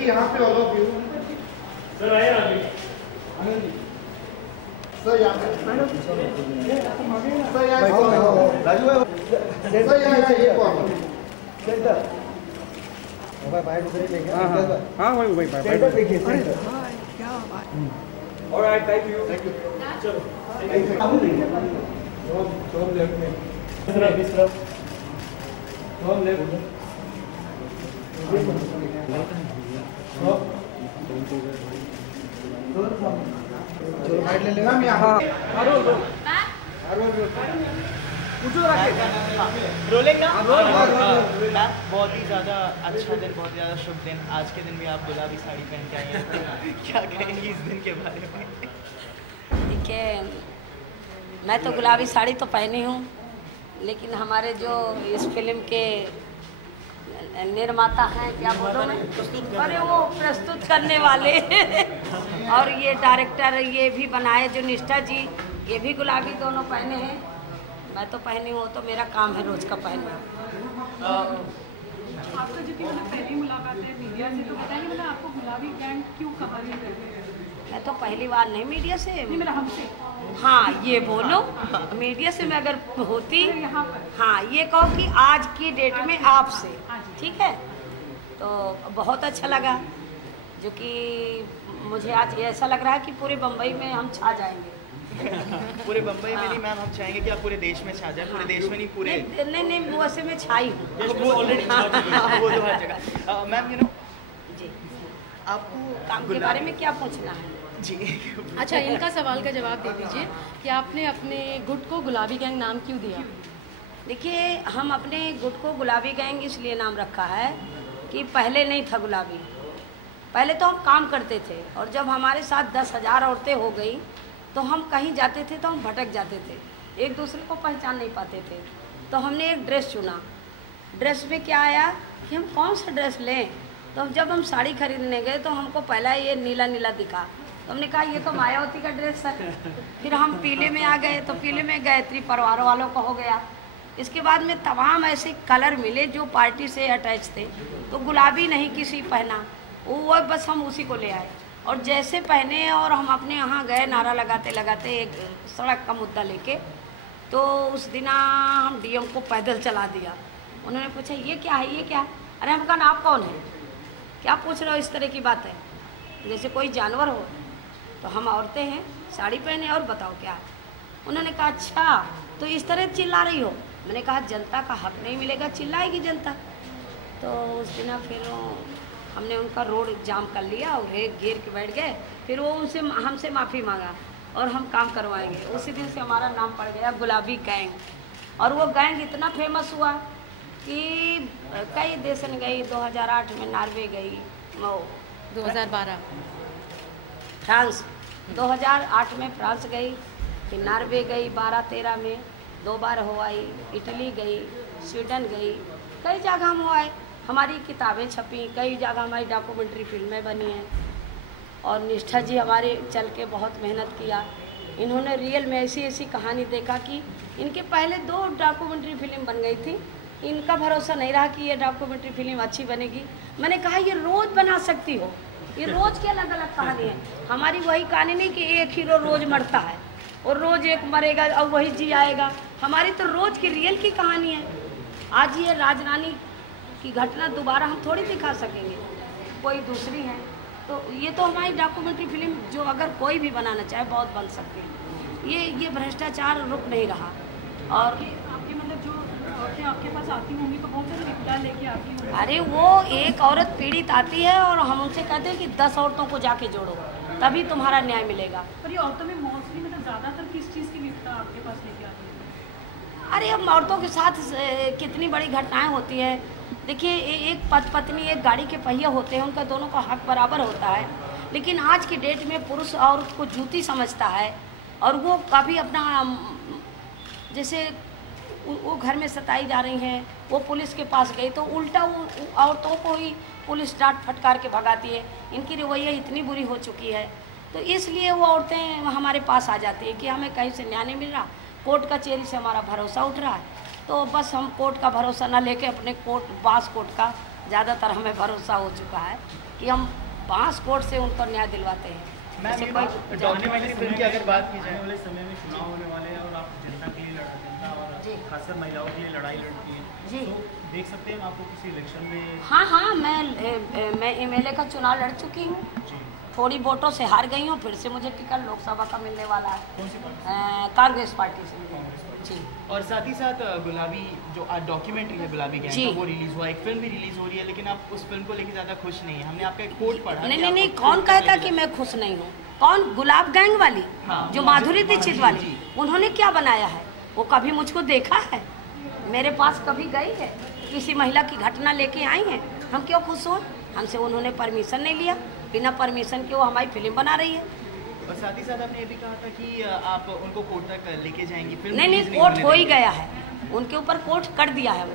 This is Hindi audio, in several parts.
देखिए यहाँ पे ऑल ऑफ यू सर आए ना अभी सर यहाँ पे सर यहाँ राजू भाई सर यहाँ ये कौन सेंटर मोबाइल बाहर उधर ही लेंगे हाँ वही वही सेंटर देखिए सेंटर क्या बात। ऑलराइट थैंक यू चलो हम लेफ्ट में इस तरफ हम लेफ्ट चलो फाइट ले लेना मैं यहाँ रोलिंग ना मैम बहुत ही ज़्यादा अच्छा दिन, बहुत ही ज़्यादा शुभ दिन। आज के दिन भी आप गुलाबी साड़ी पहन के आई हैं, क्या कहेंगी इस दिन के बारे में? देखिए, मैं तो गुलाबी साड़ी तो पहनी हूँ, लेकिन हमारे जो इस फिल्म के निर्माता हैं, क्या बोलो मैं, अरे वो प्रस्तुत करने वाले और ये डायरेक्टर ये भी बनाए जो निष्ठा जी, ये भी गुलाबी दोनों पहने हैं। मैं तो पहनी हूँ, तो मेरा काम है रोज का पहनना। आपका जो कि मतलब पहली मुलाकात है मीडिया से, तो बताइए मतलब आपको गुलाबी गैंग क्यों खबर नहीं करते? मैं तो पहली बार नहीं मीडिया से, नहीं मेरा हमसे, हाँ ये बोलो, मीडिया से मैं अगर होती, यहाँ पर हाँ ये कहो कि आज की डेट में आपसे, ठीक है, तो बहुत अच्छा लगा। जो कि मुझे आज ऐसा लग रहा है कि पूरे बम्बई में हम छा जाएंगे। पूरे बम्बई में नहीं मैम, हम चाहेंगे कि आप पूरे देश में छा जाए। पूरे देश में नहीं, पूरे नहीं वैसे मैं छाई हूँ वो ऑलरेडी वो तो हर जगह। मैम यू नो जी। आपको काम के बारे में क्या पूछना है जी? अच्छा, इनका सवाल का जवाब दे दीजिए कि आपने अपने गुट को गुलाबी गैंग नाम क्यों दिया? देखिए, हम अपने गुट को गुलाबी गैंग इसलिए नाम रखा है कि पहले नहीं था गुलाबी। पहले तो हम काम करते थे, और जब हमारे साथ 10,000 औरतें हो गई तो हम कहीं जाते थे तो हम भटक जाते थे, एक दूसरे को पहचान नहीं पाते थे। तो हमने एक ड्रेस चुना। ड्रेस में क्या आया कि हम कौन सा ड्रेस लें, तो जब हम साड़ी खरीदने गए तो हमको पहला ये नीला नीला दिखा, तो हमने कहा ये तो मायावती का ड्रेस है। फिर हम पीले में आ गए, तो पीले में गायत्री परिवार वालों का हो गया। इसके बाद में तमाम ऐसे कलर मिले जो पार्टी से अटैच थे, तो गुलाबी नहीं किसी पहना, वो बस हम उसी को ले आए और जैसे पहने, और हम अपने यहाँ गए नारा लगाते लगाते एक सड़क का मुद्दा लेके। तो उस दिन हम डीएम को पैदल चला दिया। उन्होंने पूछा ये क्या है, ये क्या? अरे हम कहा आप कौन है, क्या पूछ रहे हो, इस तरह की बात है, जैसे कोई जानवर हो। तो हम औरतें हैं, साड़ी पहने, और बताओ क्या। उन्होंने कहा अच्छा तो इस तरह चिल्ला रही हो। मैंने कहा जनता का हक नहीं मिलेगा, चिल्लाएगी जनता। तो उस दिन फिर हमने उनका रोड जाम कर लिया और एक घेर के बैठ गए। फिर वो उनसे हमसे माफ़ी मांगा और हम काम करवाएंगे। उसी दिन से हमारा नाम पड़ गया गुलाबी गैंग, और वो गैंग इतना फेमस हुआ कि कई देशन गई। 2008 में नॉर्वे गई, 2012 फ्रांस, 2008 में फ्रांस गई, फिर नॉर्वे गई 12-13 में, 2 बार हवाई, इटली गई, स्वीडन गई, कई जगह हम हुआ है। हमारी किताबें छपी, कई जगह हमारी डॉक्यूमेंट्री फिल्में बनी हैं। और निष्ठा जी हमारे चल के बहुत मेहनत किया। इन्होंने रियल में ऐसी ऐसी कहानी देखा कि इनके पहले 2 डॉक्यूमेंट्री फिल्म बन गई थी। इनका भरोसा नहीं रहा कि ये डॉक्यूमेंट्री फिल्म अच्छी बनेगी। मैंने कहा ये रोज़ बना सकती हो, ये रोज़ की अलग अलग कहानी है। हमारी वही कहानी नहीं कि एक हीरो रोज़ मरता है और रोज़ एक मरेगा और वही जी आएगा। हमारी तो रोज़ की रियल की कहानी है। आज ये राजरानी की घटना दोबारा हम थोड़ी दिखा सकेंगे, कोई दूसरी है। तो ये तो हमारी डॉक्यूमेंट्री फिल्म जो अगर कोई भी बनाना चाहे बहुत बन सकती है। ये भ्रष्टाचार रुक नहीं रहा। और आपके मतलब जो औरतें आपके पास आती होंगी तो बहुत सारे रिश्तेदार लेके आती होंगी। अरे वो एक औरत पीड़ित आती है और हम उनसे कहते हैं कि 10 औरतों को जाके जोड़ो, तभी तुम्हारा न्याय मिलेगा। पर ये औरतों में मोस्टली मतलब ज़्यादातर किस चीज़ की विपदा आपके पास लेके आती है? अरे अब औरतों के साथ कितनी बड़ी घटनाएं होती है। देखिए, एक पत्नी एक गाड़ी के पहिए होते हैं, उनका दोनों का हक बराबर होता है। लेकिन आज की डेट में पुरुष औरत को जूती समझता है, और वो कभी अपना जैसे वो घर में सताई जा रही हैं, वो पुलिस के पास गई तो उल्टा वो औरतों को ही पुलिस डांट फटकार के भगाती है। इनकी रवैया इतनी बुरी हो चुकी है, तो इसलिए वो औरतें हमारे पास आ जाती है कि हमें कहीं से न्याय नहीं मिल रहा, कोर्ट कचहरी से हमारा भरोसा उठ रहा है। तो बस हम कोर्ट का भरोसा ना लेके अपने कोर्ट बास कोर्ट का ज़्यादातर हमें भरोसा हो चुका है कि हम 5 कोर्ट से उनको न्याय दिलवाते हैं। मैम, डॉक्यूमेंट्री फिल्म की अगर बात की जाए, वाले समय में चुनाव होने वाले हैं और आप जनता के लिए जनता जी। और खासकर महिलाओं के लिए लड़ाई लड़ती हैं, जी। तो देख सकते हैं आपको किसी इलेक्शन में? हाँ, मैं MLA का चुनाव लड़ चुकी हूँ, थोड़ी वोटों से हार गई हूँ, फिर से मुझे टिकट लोकसभा का मिलने वाला है। कौन सी पार्टी? कांग्रेस पार्टी से जी। और साथ ही साथ गुलाबी जो डॉक्यूमेंट्री है गुलाबी गैंग जी। का, वो रिलीज हुआ, एक फिल्म भी रिलीज हो रही है, लेकिन आप उस फिल्म को लेकर ज़्यादा खुश नहीं है। हमने आपका एक कोट पढ़ा। नहीं, कौन कहता कि मैं खुश नहीं हूँ? कौन? गुलाब गैंग वाली, हाँ, जो माधुरी दीक्षित जी, वाली, जी। उन्होंने क्या बनाया है? वो कभी मुझको देखा है? मेरे पास कभी गई है? किसी महिला की घटना लेके आई है? हम क्यों खुश हों? हमसे उन्होंने परमिशन नहीं लिया, बिना परमिशन के वो हमारी फिल्म बना रही है। और साथ ही साथ आपने ये भी कहा था कि आप उनको कोर्ट तक लेके जाएंगी फिल्म। नहीं, कोर्ट हो ही गया है, उनके ऊपर कोर्ट कर दिया है।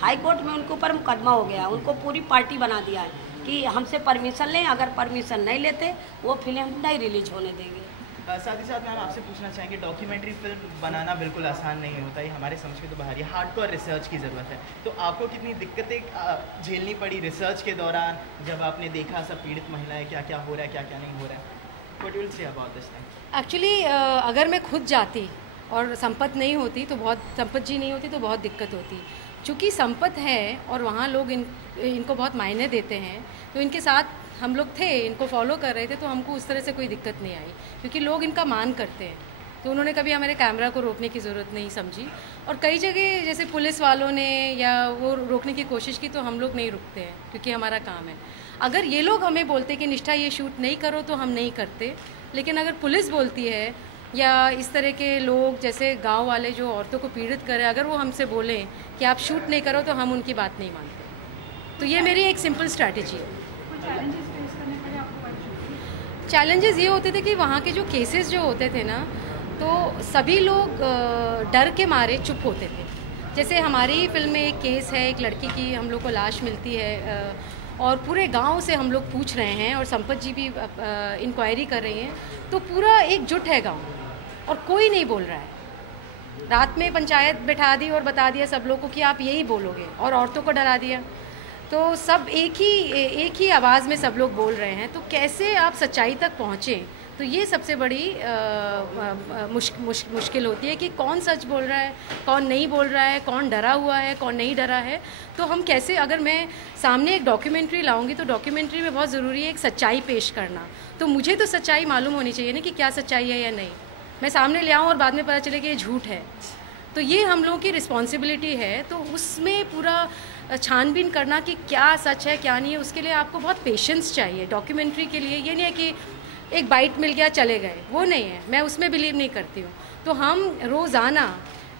हाई कोर्ट में उनके ऊपर मुकदमा हो गया है, उनको पूरी पार्टी बना दिया है कि हमसे परमिशन लें, अगर परमिशन नहीं लेते वो फिल्म नहीं रिलीज होने देंगे। साथ ही साथ मैम आपसे पूछना चाहेंगे, डॉक्यूमेंट्री फिल्म बनाना बिल्कुल आसान नहीं होता, ये हमारे समझ में तो बाहर है, हार्डकोर रिसर्च की ज़रूरत है। तो आपको कितनी दिक्कतें झेलनी पड़ी रिसर्च के दौरान, जब आपने देखा सब पीड़ित महिलाएं क्या क्या हो रहा है, क्या क्या नहीं हो रहा है? What you will say about this thing? Actually अगर मैं खुद जाती और संपत नहीं होती तो संपत जी नहीं होती तो बहुत दिक्कत होती। चूँकि संपत है और वहाँ लोग इनको बहुत मायने देते हैं, तो इनके साथ हम लोग थे, इनको फॉलो कर रहे थे, तो हमको उस तरह से कोई दिक्कत नहीं आई, क्योंकि लोग इनका मान करते हैं। तो उन्होंने कभी हमारे कैमरा को रोकने की ज़रूरत नहीं समझी। और कई जगह जैसे पुलिस वालों ने या वो रोकने की कोशिश की, तो हम लोग नहीं रुकते हैं, क्योंकि हमारा काम है। अगर ये लोग हमें बोलते कि निष्ठा ये शूट नहीं करो, तो हम नहीं करते। लेकिन अगर पुलिस बोलती है या इस तरह के लोग जैसे गांव वाले जो औरतों को पीड़ित करें, अगर वो हमसे बोलें कि आप शूट नहीं करो, तो हम उनकी बात नहीं मानते। तो ये मेरी एक सिंपल स्ट्रैटेजी है। चैलेंजेस ये होते थे कि वहाँ के जो केसेस जो होते थे ना, तो सभी लोग डर के मारे चुप होते थे। जैसे हमारी फिल्म में एक केस है, एक लड़की की हम लोग को लाश मिलती है और पूरे गांव से हम लोग पूछ रहे हैं और संपत जी भी इंक्वायरी कर रही हैं, तो पूरा एकजुट है गांव और कोई नहीं बोल रहा है। रात में पंचायत बैठा दी और बता दिया सब लोगों को कि आप यही बोलोगे, और औरतों को डरा दिया। तो सब एक ही आवाज़ में सब लोग बोल रहे हैं। तो कैसे आप सच्चाई तक पहुँचें, तो ये सबसे बड़ी मुश्किल होती है कि कौन सच बोल रहा है, कौन नहीं बोल रहा है, कौन डरा हुआ है, कौन नहीं डरा है। तो हम कैसे, अगर मैं सामने एक डॉक्यूमेंट्री लाऊंगी, तो डॉक्यूमेंट्री में बहुत ज़रूरी है एक सच्चाई पेश करना। तो मुझे तो सच्चाई मालूम होनी चाहिए ना कि क्या सच्चाई है या नहीं। मैं सामने ले आऊँ और बाद में पता चले कि ये झूठ है, तो ये हम लोगों की रिस्पॉन्सिबिलिटी है। तो उसमें पूरा छानबीन करना कि क्या सच है क्या नहीं है, उसके लिए आपको बहुत पेशेंस चाहिए। डॉक्यूमेंट्री के लिए ये नहीं है कि एक बाइट मिल गया चले गए, वो नहीं है, मैं उसमें बिलीव नहीं करती हूँ। तो हम रोज़ाना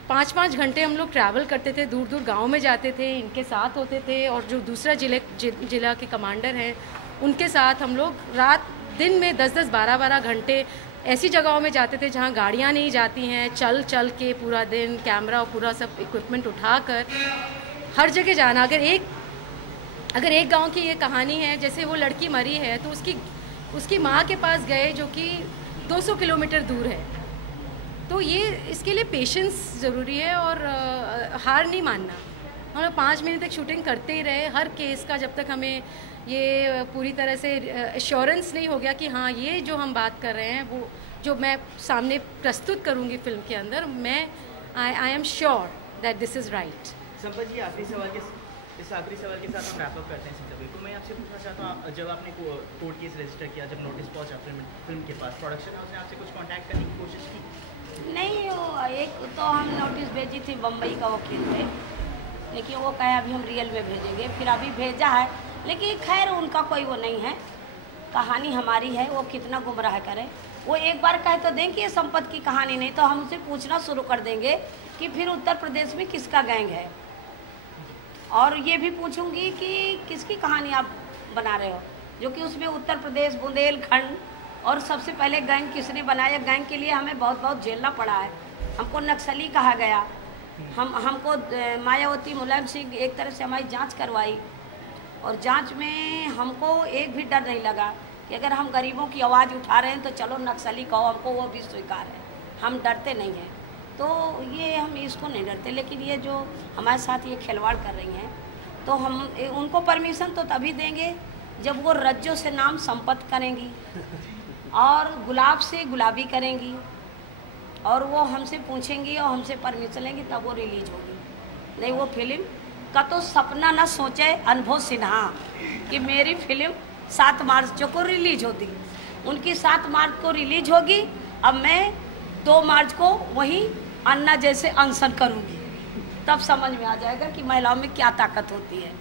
5-5 घंटे हम लोग ट्रैवल करते थे, दूर दूर गांव में जाते थे, इनके साथ होते थे, और जो दूसरा जिला के कमांडर हैं उनके साथ हम लोग रात दिन में 10-10, 12-12 घंटे ऐसी जगहों में जाते थे जहाँ गाड़ियाँ नहीं जाती हैं, चल चल के पूरा दिन कैमरा और पूरा सब इक्विपमेंट उठाकर हर जगह जाना। अगर एक गांव की ये कहानी है, जैसे वो लड़की मरी है, तो उसकी माँ के पास गए जो कि 200 किलोमीटर दूर है। तो ये इसके लिए पेशेंस ज़रूरी है और हार नहीं मानना। हम लोग 5 महीने तक शूटिंग करते ही रहे हर केस का, जब तक हमें ये पूरी तरह से एश्योरेंस नहीं हो गया कि हाँ ये जो हम बात कर रहे हैं, वो जो मैं सामने प्रस्तुत करूँगी फिल्म के अंदर, मैं I am sure that this is right. Sampat ji, इस आखिरी सवाल के साथ हम रैप अप करते हैं इंटरव्यू को। मैं आपसे पूछना चाहता हूँ, जब आपने कोर्ट केस रजिस्टर किया, जब नोटिस पहुंचा फिल्म के पास, प्रोडक्शन हाउस ने आपसे कुछ कांटेक्ट करने की कोशिश की? नहीं, वो एक तो हम नोटिस भेजी थी, बम्बई का वकील थे, लेकिन वो कहे अभी हम रियल में भेजेंगे, फिर अभी भेजा है, लेकिन खैर उनका कोई वो नहीं है, कहानी हमारी है, वो कितना गुमराह करें। वो एक बार कहे तो दें कि ये संपत की कहानी नहीं, तो हम उसे पूछना शुरू कर देंगे कि फिर उत्तर प्रदेश में किसका गैंग है, और ये भी पूछूंगी कि किसकी कहानी आप बना रहे हो, जो कि उसमें उत्तर प्रदेश, बुंदेलखंड, और सबसे पहले गैंग किसने बनाया। गैंग के लिए हमें बहुत बहुत झेलना पड़ा है, हमको नक्सली कहा गया, हमको मायावती, मुलायम सिंह एक तरह से हमारी जांच करवाई, और जांच में हमको एक भी डर नहीं लगा कि अगर हम गरीबों की आवाज़ उठा रहे हैं तो चलो नक्सली कहो, हमको वो भी स्वीकार है, हम डरते नहीं हैं। तो ये हम इसको नहीं डरते, लेकिन ये जो हमारे साथ ये खिलवाड़ कर रही हैं, तो हम उनको परमिशन तो तभी देंगे जब वो रज्जों से नाम संपत्त करेंगी और गुलाब से गुलाबी करेंगी और वो हमसे पूछेंगी और हमसे परमिशन लेंगी, तब वो रिलीज होगी। नहीं वो फिल्म का तो सपना न सोचे अनुभव सिन्हा कि मेरी फिल्म 7 मार्च को रिलीज होती। उनकी 7 मार्च को रिलीज होगी, अब मैं 2 मार्च को वहीं अन्ना जैसे अनशन करूँगी, तब समझ में आ जाएगा कि महिलाओं में क्या ताकत होती है।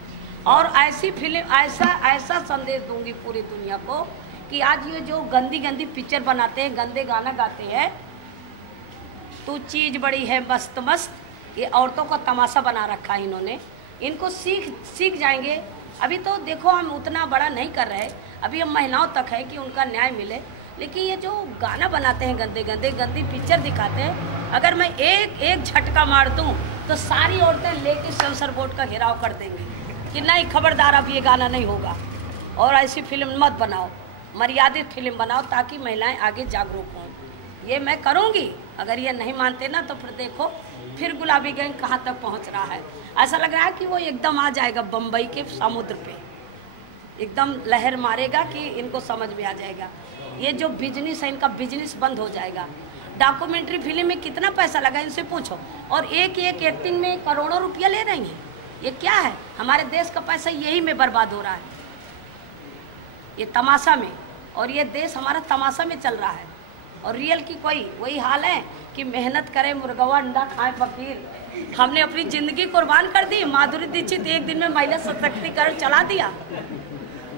और ऐसी फिल्म ऐसा संदेश दूंगी पूरी दुनिया को कि आज ये जो गंदी गंदी पिक्चर बनाते हैं, गंदे गाना गाते हैं, तू चीज़ बड़ी है मस्त मस्त, ये औरतों का तमाशा बना रखा है इन्होंने। इनको सीख जाएंगे। अभी तो देखो हम उतना बड़ा नहीं कर रहे, अभी हम महिलाओं तक है कि उनका न्याय मिले, लेकिन ये जो गाना बनाते हैं गंदी पिक्चर दिखाते हैं, अगर मैं एक झटका मार दूं तो सारी औरतें लेके सेंसर बोर्ड का घेराव कर देंगी कि नहीं खबरदार अब ये गाना नहीं होगा और ऐसी फिल्म मत बनाओ, मर्यादित फिल्म बनाओ ताकि महिलाएं आगे जागरूक हों। ये मैं करूँगी। अगर ये नहीं मानते ना तो फिर देखो फिर गुलाबी गैंग कहाँ तक पहुँच रहा है। ऐसा लग रहा है कि वो एकदम आ जाएगा बम्बई के समुद्र पे, एकदम लहर मारेगा कि इनको समझ में आ जाएगा। ये जो बिजनेस है इनका बिजनेस बंद हो जाएगा। डॉक्यूमेंट्री फिल्म में कितना पैसा लगा इनसे पूछो, और एक एक्टिंग में करोड़ों रुपया ले रही हैं। ये क्या है? हमारे देश का पैसा यही में बर्बाद हो रहा है, ये तमाशा में, और ये देश हमारा तमाशा में चल रहा है। और रियल की कोई वही हाल है कि मेहनत करे मुर्गवा अंडा खाए फकीर। हमने अपनी ज़िंदगी कुर्बान कर दी। माधुरी दीक्षित एक दिन में महिला सशक्तिकरण चला दिया,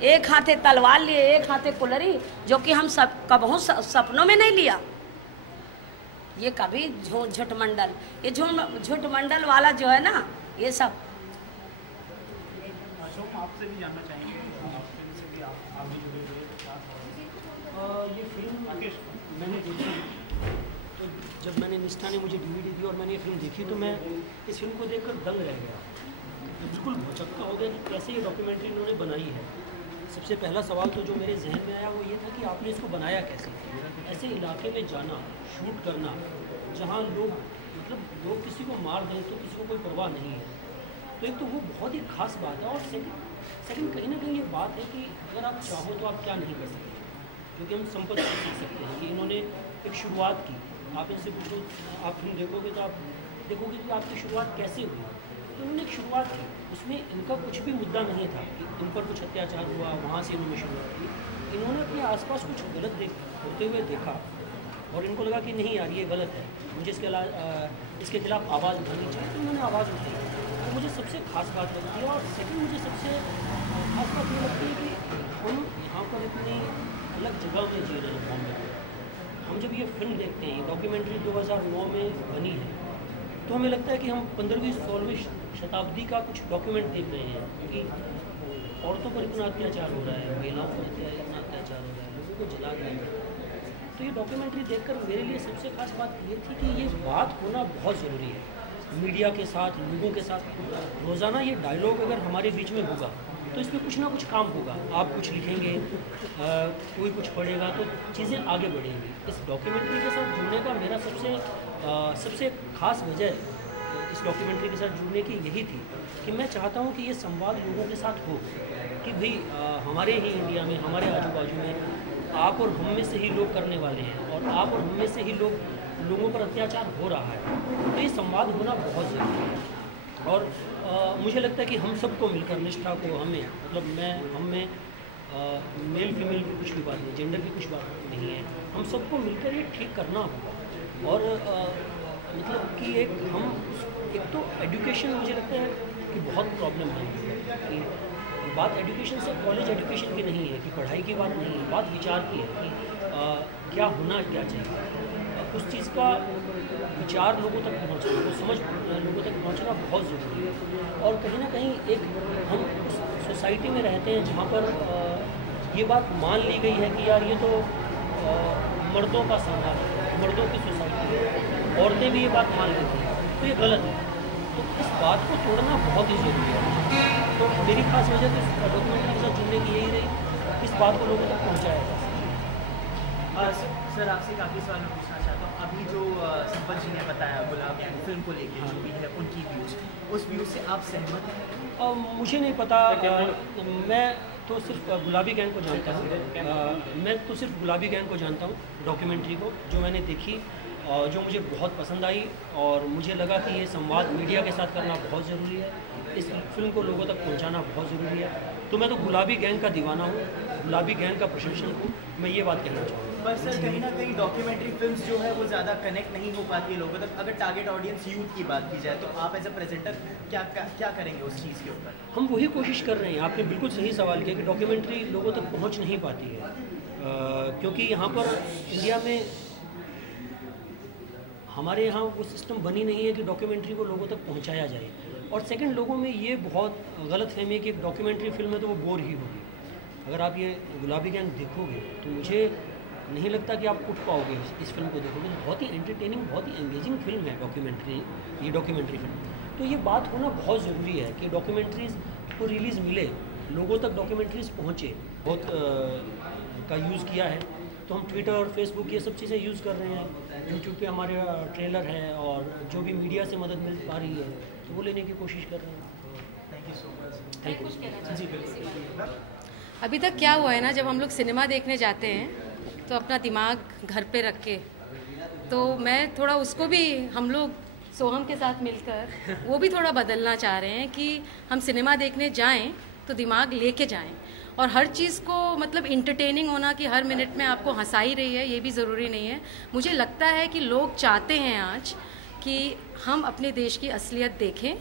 एक हाथे तलवार लिए, एक हाथे कुलरी, जो कि हम सब कबहू सपनों में नहीं लिया। ये कभी झूठ मंडल, ये झूठ मंडल वाला जो है ना, ये सब। आपसे भी जानना चाहेंगे, आपसे भी आप आगे जुड़े हुए ये फिल्म मैंने देखी, तो जब मैंने निष्ठा ने मुझे DVD दी और मैंने ये फिल्म देखी तो मैं इस फिल्म को देखकर दंग रह गया, बिल्कुल भौचक्का हो गया कि कैसे ये डॉक्यूमेंट्री इन्होंने बनाई है। सबसे पहला सवाल तो जो मेरे जहन में आया वो ये था कि आपने इसको बनाया कैसे। ऐसे इलाके में जाना, शूट करना जहाँ लोग किसी को मार दें तो किसी को कोई परवाह नहीं है, तो एक तो वो बहुत ही खास बात है। और सेकंड कहीं ना कहीं ये बात है कि अगर आप चाहो तो आप क्या नहीं कर सकते, क्योंकि हम संपत्ति से सीख सकते हैं कि इन्होंने एक शुरुआत की। आप इनसे पूछो, आप फिल्म देखोगे तो आप देखोगे कि आपकी शुरुआत कैसे हुई। तो उन्होंने एक शुरुआत की, उसमें इनका कुछ भी मुद्दा नहीं था कि इन पर कुछ अत्याचार हुआ, वहाँ से इन्होंने शुरुआत की। इन्होंने अपने आसपास कुछ गलत होते हुए देखा और इनको लगा कि नहीं यार ये गलत है, मुझे इसके खिलाफ आवाज़ उठानी चाहिए, तो उन्होंने आवाज़ उठाई। तो मुझे सबसे खास बात लगती है। और सेकंड मुझे सबसे खास बात ये लगती है कि हम यहाँ पर इतनी अलग जगह में जी रहे हैं बॉम्बे में। हम जब ये फिल्म देखते हैं, ये डॉक्यूमेंट्री 2009 में बनी है, तो हमें लगता है कि हम 15वीं-16वीं शताब्दी का कुछ डॉक्यूमेंट देख रहे हैं, क्योंकि औरतों पर इतना अत्याचार हो रहा है, महिलाओं पर इतना अत्याचार हो रहा है, लोगों को जला रहा है। तो ये डॉक्यूमेंट्री देखकर मेरे लिए सबसे खास बात ये थी कि ये बात होना बहुत ज़रूरी है। मीडिया के साथ, लोगों के साथ रोज़ाना ये डायलॉग अगर हमारे बीच में होगा तो इसमें कुछ ना कुछ काम होगा। आप कुछ लिखेंगे, कोई कुछ पढ़ेगा, तो चीज़ें आगे बढ़ेंगी। इस डॉक्यूमेंट्री के साथ जुड़ने का मेरा सबसे खास वजह इस डॉक्यूमेंट्री के साथ जुड़ने की यही थी कि मैं चाहता हूँ कि ये संवाद लोगों के साथ हो कि भाई हमारे ही इंडिया में, हमारे आजू बाजू में आप और हम में से ही लोग करने वाले हैं, और आप और हम में से ही लोगों पर अत्याचार हो रहा है। तो ये संवाद होना बहुत ज़रूरी है। और मुझे लगता है कि हम सबको मिलकर, निष्ठा को, हमें, मतलब हम में मेल फीमेल की कुछ भी बात नहीं, जेंडर की कुछ बात नहीं है, हम सबको मिलकर ये ठीक करना होगा। और मतलब कि एक तो एजुकेशन, मुझे लगता है कि बहुत प्रॉब्लम है कि बात एजुकेशन से, कॉलेज एजुकेशन की नहीं है, कि पढ़ाई की बात नहीं है, बात विचार की है कि क्या होना क्या चाहिए। उस चीज़ का विचार लोगों तक पहुँचना, वो समझ लोगों तक पहुँचना बहुत ज़रूरी है। और कहीं ना कहीं एक हम उस सोसाइटी में रहते हैं जहाँ पर ये बात मान ली गई है कि यार ये तो मर्दों का समाज है, मर्दों की सोसाइटी है, औरतें भी ये बात मान लेती हैं, तो ये गलत है। तो इस बात को तोड़ना बहुत ही ज़रूरी है। तो मेरी खास वजह तो इस डॉक्यूमेंट्री के साथ जुड़ने की यही रही, इस बात को लोगों तक पहुँचाया जा सके। सर आपसे काफ़ी सवाल मैं पूछना चाहता हूँ। अभी जो संपत जी ने बताया गुलाब फिल्म को लेकर जो भी है उनकी व्यूज़, उस व्यूज़ से आप सहमत हैं? मुझे नहीं पता, मैं तो सिर्फ गुलाबी गैंग को जानता हूँ। मैं तो सिर्फ गुलाबी गैंग को जानता हूँ, डॉक्यूमेंट्री को जो मैंने देखी और जो मुझे बहुत पसंद आई, और मुझे लगा कि ये संवाद मीडिया के साथ करना बहुत ज़रूरी है, इस फिल्म को लोगों तक पहुंचाना बहुत ज़रूरी है। तो मैं तो गुलाबी गैंग का दीवाना हूँ, गुलाबी गैंग का प्रशंसक हूँ, मैं ये बात कहना चाहूँगा। पर सर कहीं ना कहीं डॉक्यूमेंट्री फिल्म्स जो है वो ज़्यादा कनेक्ट नहीं हो पाती है लोगों तक। अगर टारगेट ऑडियंस यूथ की बात की जाए तो आप एज अ प्रेजेंटर क्या करेंगे उस चीज़ के ऊपर? हम वही कोशिश कर रहे हैं। आपने बिल्कुल सही सवाल किया कि डॉक्यूमेंट्री लोगों तक पहुँच नहीं पाती है, क्योंकि यहाँ पर इंडिया में हमारे यहाँ वो सिस्टम बनी नहीं है कि डॉक्यूमेंट्री को लोगों तक पहुँचाया जाए। और सेकंड, लोगों में ये बहुत गलतफहमी है कि डॉक्यूमेंट्री फिल्म है तो वो बोर ही होगी। अगर आप ये गुलाबी गैंग देखोगे तो मुझे नहीं लगता कि आप उठ पाओगे इस फिल्म को देखोगे। बहुत ही एंटरटेनिंग, बहुत ही एंगेजिंग फिल्म है ये डॉक्यूमेंट्री फिल्म। तो ये बात होना बहुत ज़रूरी है कि डॉक्यूमेंट्रीज़ को रिलीज़ मिले, लोगों तक डॉक्यूमेंट्रीज़ पहुँचे। बहुत का यूज़ किया है, तो हम ट्विटर और फेसबुक ये सब चीज़ें यूज़ कर रहे हैं। यूट्यूब पे हमारे ट्रेलर है और जो भी मीडिया से मदद मिल पा रही है तो वो लेने की कोशिश कर रहे हैं। Thank you so much. Thank you. जी बिल्कुल। अभी तक क्या हुआ है ना, जब हम लोग सिनेमा देखने जाते हैं तो अपना दिमाग घर पे रख के, तो मैं थोड़ा उसको भी हम लोग सोहम के साथ मिलकर वो भी थोड़ा बदलना चाह रहे हैं कि हम सिनेमा देखने जाएं तो दिमाग लेके जाएं, और हर चीज़ को मतलब इंटरटेनिंग होना कि हर मिनट में आपको हंसा ही रही है, ये भी ज़रूरी नहीं है। मुझे लगता है कि लोग चाहते हैं आज कि हम अपने देश की असलियत देखें,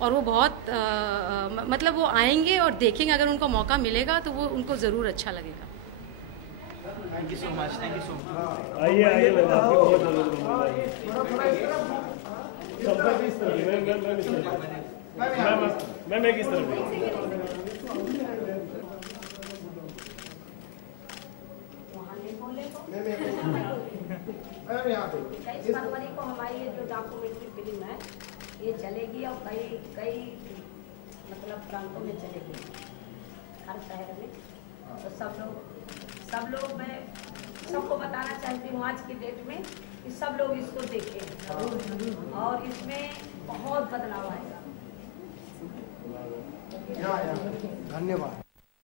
और वो बहुत मतलब वो आएंगे और देखेंगे, अगर उनको मौका मिलेगा तो वो उनको ज़रूर अच्छा लगेगा। Thank you so much. Thank you so much. आइए आइए मैं किस तरफ इस फरवरी को हमारी ये जो डॉक्यूमेंट्री फिल्म है ये चलेगी और कई मतलब प्रांतों में चलेगी, हर शहर में। तो सब लोग मैं सबको बताना चाहती हूँ आज की डेट में कि सब लोग इसको देखें और इसमें बहुत बदलाव आएगा। धन्यवाद।